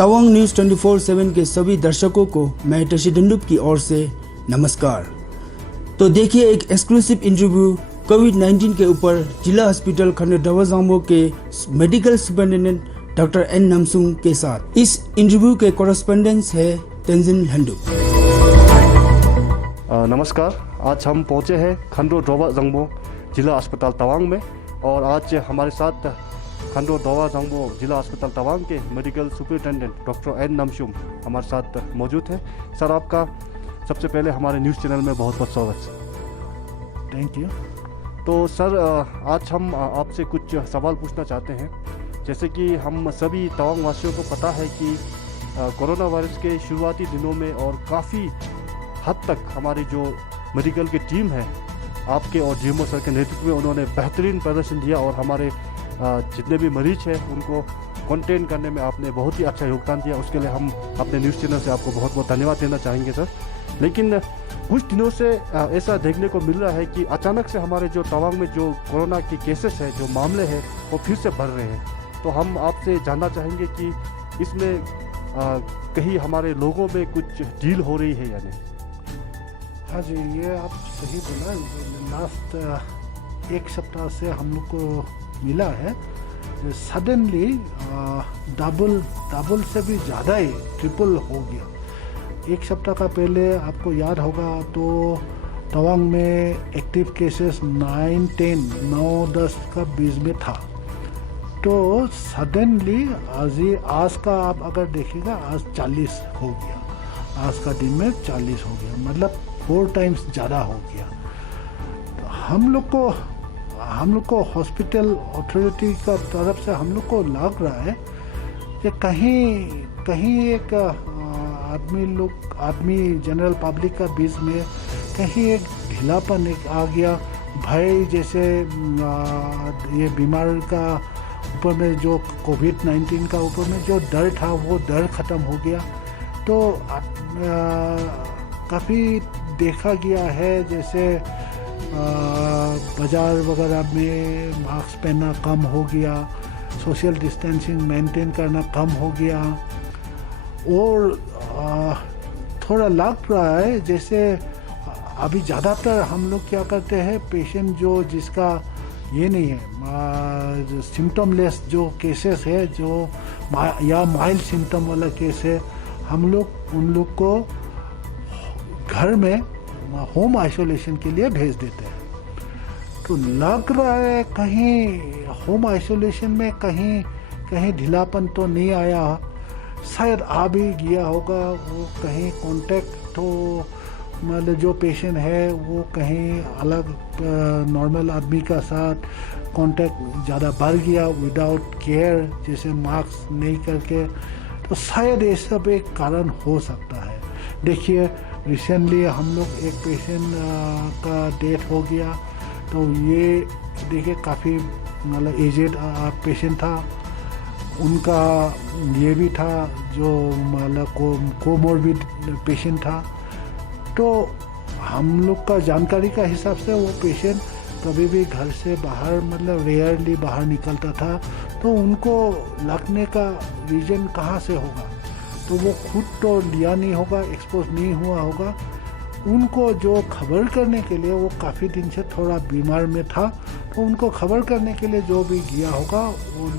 Tawang news 24/7 के सभी दर्शकों को मैं टशी डंडुप की ओर से नमस्कार। तो देखिए एक एक्सक्लूसिव इंटरव्यू कोविड-19 के ऊपर जिला अस्पताल खंडो दवा जांबो के मेडिकल सुपरिटेंडेंट डॉक्टर एन नामसुंग के साथ। इस इंटरव्यू के कॉरेस्पोंडेंस है तेंजिन हंडुप। नमस्कार, आज हम पहुंचे हैं खंडो दोवा जांबो जिला अस्पताल तवांग में और आज हमारे साथ खंडो दोवा जांबो जिला अस्पताल तवांग के मेडिकल सुपरिटेंडेंट डॉक्टर एन नामसुंग हमारे साथ मौजूद है। सर, आपका सबसे पहले हमारे न्यूज़ चैनल में बहुत बहुत स्वागत है। Thank you. तो सर, आज हम आपसे कुछ सवाल पूछना चाहते हैं। जैसे कि हम सभी तवांग वासियों को पता है कि कोरोना वायरस के शुरुआती दिनों में और काफ़ी हद तक हमारी जो मेडिकल की टीम है आपके और जीएमओ सर के नेतृत्व में उन्होंने बेहतरीन प्रदर्शन दिया और हमारे जितने भी मरीज हैं उनको कंटेन करने में आपने बहुत ही अच्छा योगदान दिया। उसके लिए हम अपने न्यूज़ चैनल से आपको बहुत बहुत धन्यवाद देना चाहेंगे सर। लेकिन कुछ दिनों से ऐसा देखने को मिल रहा है कि अचानक से हमारे जो तवांग में जो कोरोना के केसेस हैं, जो मामले हैं, वो फिर से बढ़ रहे हैं। तो हम आपसे जानना चाहेंगे कि इसमें कहीं हमारे लोगों में कुछ डील हो रही है या नहीं? हाँ जी, ये आप सही बोला। लास्ट एक सप्ताह से हम लोग को मिला है सडनली डबल से भी ज़्यादा ही ट्रिपल हो गया। एक सप्ताह का पहले आपको याद होगा तो तवांग में एक्टिव केसेस 9-10 का बीच में था। तो सडनली आज का आप अगर देखिएगा आज 40 हो गया। आज का दिन में 40 हो गया, मतलब 4 टाइम्स ज़्यादा हो गया। तो हम लोग को हॉस्पिटल अथॉरिटी का तरफ से हम लोग को लग रहा है कि कहीं एक आदमी जनरल पब्लिक का बीच में कहीं एक ढीलापन एक आ गया। भय जैसे ये बीमार का ऊपर में जो कोविड-19 का ऊपर में जो डर था वो डर ख़त्म हो गया। तो काफ़ी देखा गया है जैसे बाज़ार वगैरह में मास्क पहनना कम हो गया, सोशल डिस्टेंसिंग मेंटेन करना कम हो गया और थोड़ा लग रहा है जैसे अभी ज़्यादातर हम लोग क्या करते हैं, पेशेंट जो जिसका ये नहीं है जो सिम्टमलेस जो केसेस है जो या माइल्ड सिम्टम वाला केस है, हम लोग उन लोग को घर में होम आइसोलेशन के लिए भेज देते हैं। तो लग रहा है कहीं होम आइसोलेशन में कहीं ढीलापन तो नहीं आया, शायद आ भी गया होगा। वो कहीं कांटेक्ट तो मतलब जो पेशेंट है वो कहीं अलग नॉर्मल आदमी का साथ कांटेक्ट ज़्यादा बढ़ गया विदाउट केयर, जैसे मास्क नहीं करके। तो शायद ये सब एक कारण हो सकता है। देखिए रिसेंटली हम लोग एक पेशेंट का डेथ हो गया। तो ये देखिए काफ़ी मतलब एजेड पेशेंट था, उनका ये भी था जो मतलब कोमॉर्बिड पेशेंट था। तो हम लोग का जानकारी का हिसाब से वो पेशेंट कभी भी घर से बाहर मतलब रेयरली बाहर निकलता था। तो उनको लगने का रीजन कहाँ से होगा? तो वो खुद तो लिया नहीं होगा, एक्सपोज नहीं हुआ होगा। उनको जो खबर करने के लिए वो काफ़ी दिन से थोड़ा बीमार में था, तो उनको खबर करने के लिए जो भी गया होगा वो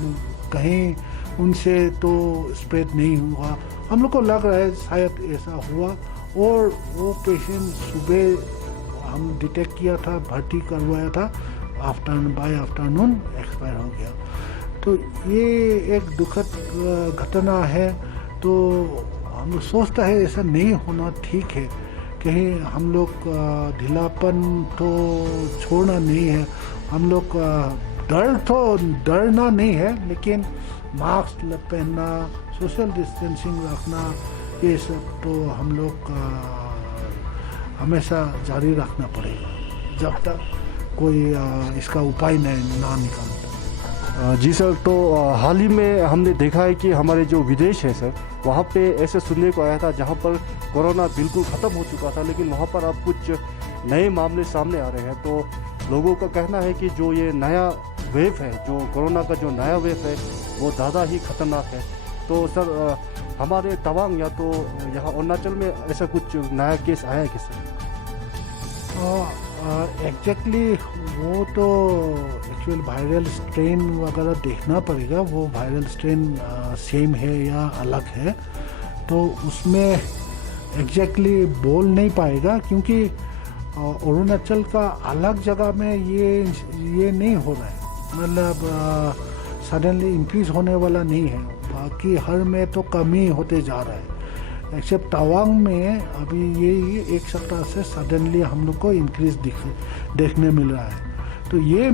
कहीं उनसे तो स्प्रेड नहीं हुआ। हम लोग को लग रहा है शायद ऐसा हुआ। और वो पेशेंट सुबह हम डिटेक्ट किया था, भर्ती करवाया था, बाय आफ्टरनून एक्सपायर हो गया। तो ये एक दुखद घटना है। तो हम लोग सोचता है ऐसा नहीं होना ठीक है। कहीं हम लोग ढीलापन तो छोड़ना नहीं है। हम लोग डरना नहीं है, लेकिन मास्क पहनना, सोशल डिस्टेंसिंग रखना, ये सब तो हम लोग हमेशा जारी रखना पड़ेगा जब तक कोई इसका उपाय ना निकालता। जी सर, तो हाल ही में हमने देखा है कि हमारे जो विदेश है सर, वहाँ पे ऐसे सुनने को आया था जहाँ पर कोरोना बिल्कुल ख़त्म हो चुका था, लेकिन वहाँ पर अब कुछ नए मामले सामने आ रहे हैं। तो लोगों का कहना है कि जो ये नया वेव है, जो कोरोना का जो नया वेव है, वो ज़्यादा ही खतरनाक है। तो सर हमारे तवांग या तो यहाँ अरुणाचल में ऐसा कुछ नया केस आया है क्या सर? एग्जैक्टली वो तो एक्चुअल वायरल स्ट्रेन वगैरह देखना पड़ेगा, वो वायरल स्ट्रेन सेम है या अलग है, तो उसमें एग्जैक्टली बोल नहीं पाएगा, क्योंकि अरुणाचल का अलग जगह में ये नहीं हो रहा है, मतलब सडनली इंक्रीज होने वाला नहीं है, बाकी हर में तो कम ही होते जा रहा है, एक्सेप्ट तवांग में अभी ये एक सप्ताह से सडनली हम लोग को इंक्रीज देखने मिल रहा है। तो ये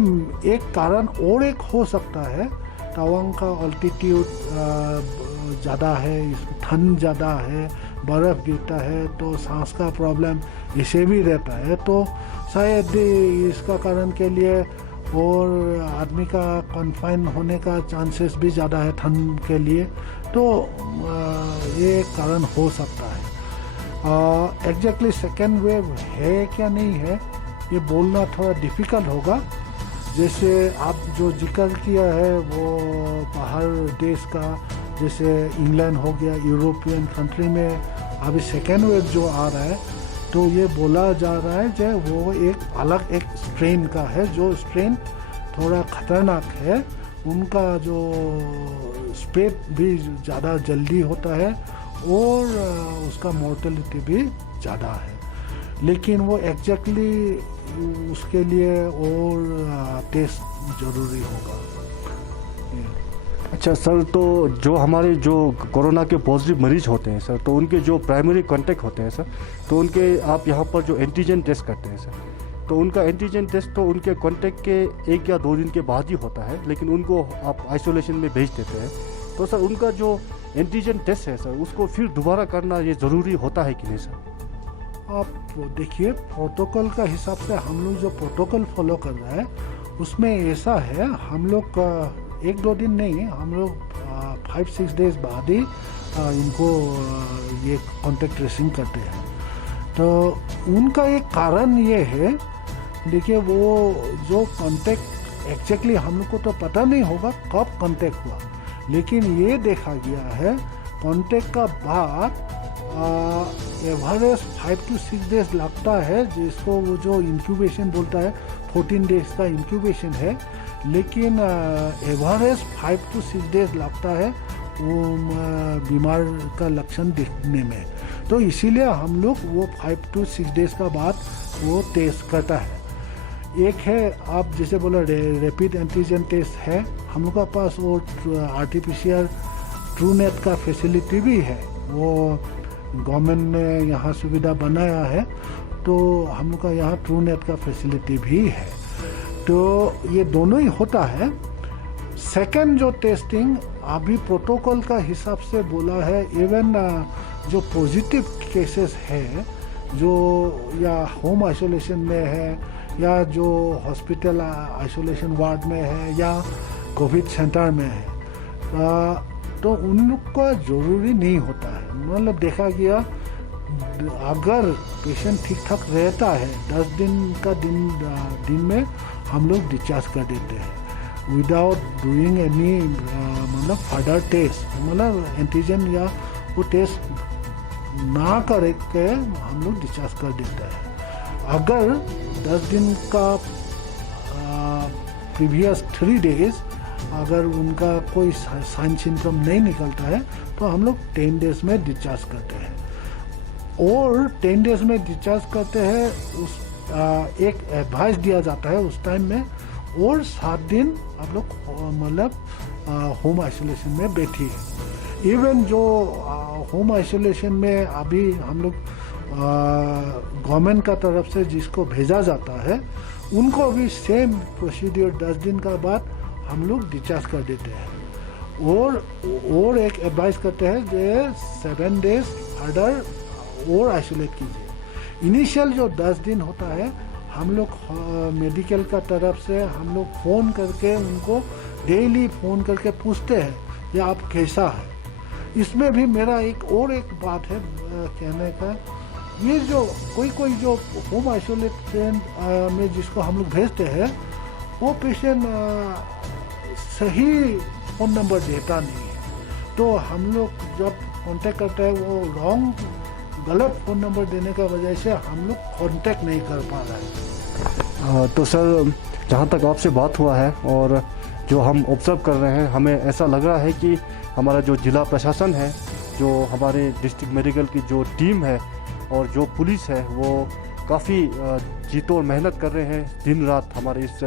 एक कारण और एक हो सकता है, तवांग का ऑल्टीट्यूड ज़्यादा है, ठंड ज़्यादा है, बर्फ़ गिरता है, तो सांस का प्रॉब्लम इसे भी रहता है, तो शायद इसका कारण के लिए और आदमी का कन्फाइन होने का चांसेस भी ज़्यादा है ठंड के लिए, तो ये एक कारण हो सकता है। एग्जैक्टली सेकेंड वेव है क्या नहीं है ये बोलना थोड़ा डिफ़िकल्ट होगा। जैसे आप जो जिक्र किया है वो बाहर देश का, जैसे इंग्लैंड हो गया, यूरोपियन कंट्री में अभी सेकेंड वेव जो आ रहा है, तो ये बोला जा रहा है कि वो एक अलग एक स्ट्रेन का है, जो स्ट्रेन थोड़ा खतरनाक है, उनका जो स्प्रेड भी ज़्यादा जल्दी होता है और उसका मोर्टेलिटी भी ज़्यादा है, लेकिन वो एग्जैक्टली उसके लिए और टेस्ट ज़रूरी होगा। अच्छा सर, तो जो हमारे जो कोरोना के पॉजिटिव मरीज होते हैं सर, तो उनके जो प्राइमरी कांटेक्ट होते हैं सर, तो उनके आप यहाँ पर जो एंटीजन टेस्ट करते हैं सर, तो उनका एंटीजन टेस्ट तो उनके कांटेक्ट के 1 या 2 दिन के बाद ही होता है, लेकिन उनको आप आइसोलेशन में भेज देते हैं, तो सर उनका जो एंटीजन टेस्ट है सर, उसको फिर दोबारा करना ये ज़रूरी होता है कि नहीं सर? आप देखिए, प्रोटोकॉल का हिसाब से हम लोग जो प्रोटोकॉल फॉलो कर रहा है उसमें ऐसा है, हम लोग 1-2 दिन नहीं, हम लोग 5-6 डेज बाद ही इनको ये कॉन्टेक्ट ट्रेसिंग करते हैं। तो उनका एक कारण ये है, देखिए वो जो कॉन्टेक्ट एग्जैक्टली हम लोग को तो पता नहीं होगा कब कॉन्टेक्ट हुआ, लेकिन ये देखा गया है कॉन्टेक्ट का बाद एवरेज 5 to 6 डेज लगता है, जिसको वो जो इंक्यूबेशन बोलता है 14 डेज का इंक्यूबेशन है, लेकिन एवरेज 5 to 6 डेज लगता है वो बीमार का लक्षण दिखने में, तो इसीलिए हम लोग वो 5 to 6 डेज का बाद वो टेस्ट करता है। एक है आप जैसे बोला रैपिड एंटीजन टेस्ट है, हम लोग का पास वो RT-PCR ट्रूनेट का फैसिलिटी भी है, वो गवर्नमेंट ने यहाँ सुविधा बनाया है, तो हम लोग का यहाँ ट्रूनेट का फैसिलिटी भी है, तो ये दोनों ही होता है। सेकंड जो टेस्टिंग अभी प्रोटोकॉल का हिसाब से बोला है, इवन जो पॉजिटिव केसेस है जो या होम आइसोलेशन में है या जो हॉस्पिटल आइसोलेशन वार्ड में है या कोविड सेंटर में है, तो उन लोग का ज़रूरी नहीं होता है, मतलब देखा गया अगर पेशेंट ठीक ठाक रहता है 10 दिन का दिन में हम लोग डिस्चार्ज कर देते हैं विदाउट डूइंग एनी मतलब फर्दर टेस्ट, मतलब एंटीजन या वो टेस्ट ना करके हम लोग डिस्चार्ज कर देते हैं। अगर 10 दिन का प्रीवियस 3 डेज अगर उनका कोई साइन सिम्टम नहीं निकलता है तो हम लोग 10 डेज में डिस्चार्ज करते हैं, और 10 डेज में डिस्चार्ज करते हैं, उस एक एडवाइस दिया जाता है उस टाइम में, और 7 दिन आप लोग मतलब होम आइसोलेशन में बैठिए। इवन जो होम आइसोलेशन में अभी हम लोग गवर्नमेंट का तरफ से जिसको भेजा जाता है उनको भी सेम प्रोसीड्यूर 10 दिन का बाद हम लोग डिस्चार्ज कर देते हैं, और एक एडवाइस करते हैं कि 7 डेज फर्दर और आइसोलेट कीजिए। इनिशियल जो 10 दिन होता है हम लोग मेडिकल का तरफ से हम लोग फ़ोन करके उनको डेली फ़ोन करके पूछते हैं कि आप कैसा है। इसमें भी मेरा एक बात है कहने का, ये जो कोई जो होम आइसोलेशन में जिसको हम लोग भेजते हैं वो पेशेंट सही फ़ोन नंबर देता नहीं है, तो हम लोग जब कांटेक्ट करता है वो रॉन्ग गलत फ़ोन नंबर देने का वजह से हम लोग कांटेक्ट नहीं कर पा रहे हैं। तो सर जहाँ तक आपसे बात हुआ है और जो हम ऑब्ज़र्व कर रहे हैं, हमें ऐसा लग रहा है कि हमारा जो जिला प्रशासन है, जो हमारे डिस्ट्रिक्ट मेडिकल की जो टीम है और जो पुलिस है, वो काफ़ी जी तोड़ मेहनत कर रहे हैं दिन रात हमारे इस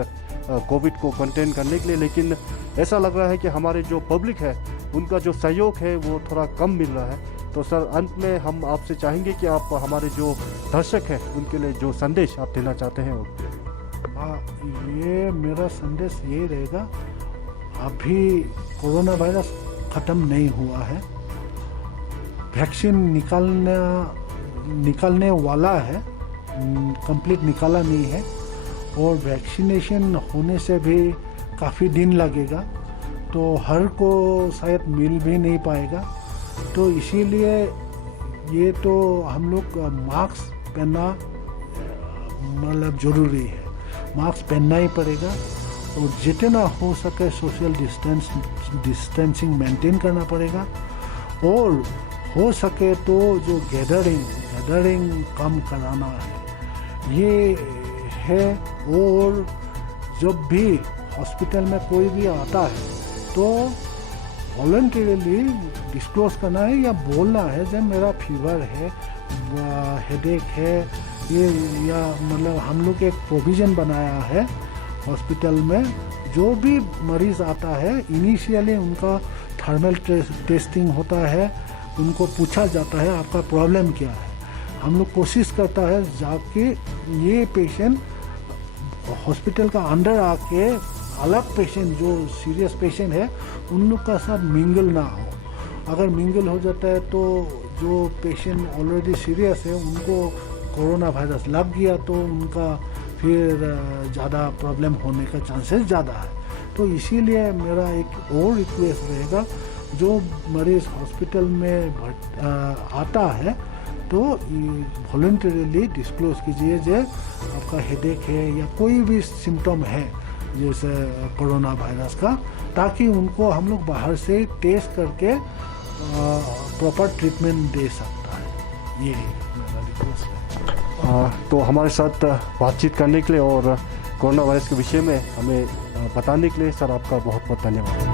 कोविड को कंटेन करने के लिए। लेकिन ऐसा लग रहा है कि हमारे जो पब्लिक है उनका जो सहयोग है वो थोड़ा कम मिल रहा है। तो सर अंत में हम आपसे चाहेंगे कि आप हमारे जो दर्शक हैं उनके लिए जो संदेश आप देना चाहते हैं। ये मेरा संदेश ये रहेगा, अभी कोरोना वायरस ख़त्म नहीं हुआ है, वैक्सीन निकलने वाला है, कंप्लीट निकाला नहीं है, और वैक्सीनेशन होने से भी काफ़ी दिन लगेगा, तो हर को शायद मिल भी नहीं पाएगा। तो इसीलिए ये तो हम लोग मास्क पहनना मतलब ज़रूरी है, मास्क पहनना ही पड़ेगा, और जितना हो सके सोशल डिस्टेंसिंग मेंटेन करना पड़ेगा, और हो सके तो जो गैदरिंग कम कराना है ये है। और जब भी हॉस्पिटल में कोई भी आता है तो वॉलंटरीली डिस्क्लोज करना है या बोलना है जब मेरा फीवर है, हेडेक है, ये या मतलब हम लोग एक प्रोविज़न बनाया है हॉस्पिटल में, जो भी मरीज़ आता है इनिशियली उनका थर्मल टेस्टिंग होता है, उनको पूछा जाता है आपका प्रॉब्लम क्या है। हम लोग कोशिश करता है जाके ये पेशेंट हॉस्पिटल का अंदर आके अलग पेशेंट जो सीरियस पेशेंट है उन लोग का साथ मिंगल ना हो। अगर मिंगल हो जाता है तो जो पेशेंट ऑलरेडी सीरियस है उनको कोरोना वायरस लग गया तो उनका फिर ज़्यादा प्रॉब्लम होने का चांसेस ज़्यादा है। तो इसीलिए मेरा एक और रिक्वेस्ट रहेगा, जो मरीज़ हॉस्पिटल में आता है तो वॉलंटरीली डिस्क्लोज कीजिए जो आपका हेडेक है या कोई भी सिम्टम है जैसे कोरोना वायरस का, ताकि उनको हम लोग बाहर से टेस्ट करके प्रॉपर ट्रीटमेंट दे सकता है। ये मेरा रिक्वेस्ट है। तो हमारे साथ बातचीत करने के लिए और कोरोना वायरस के विषय में हमें बताने के लिए सर आपका बहुत बहुत धन्यवाद।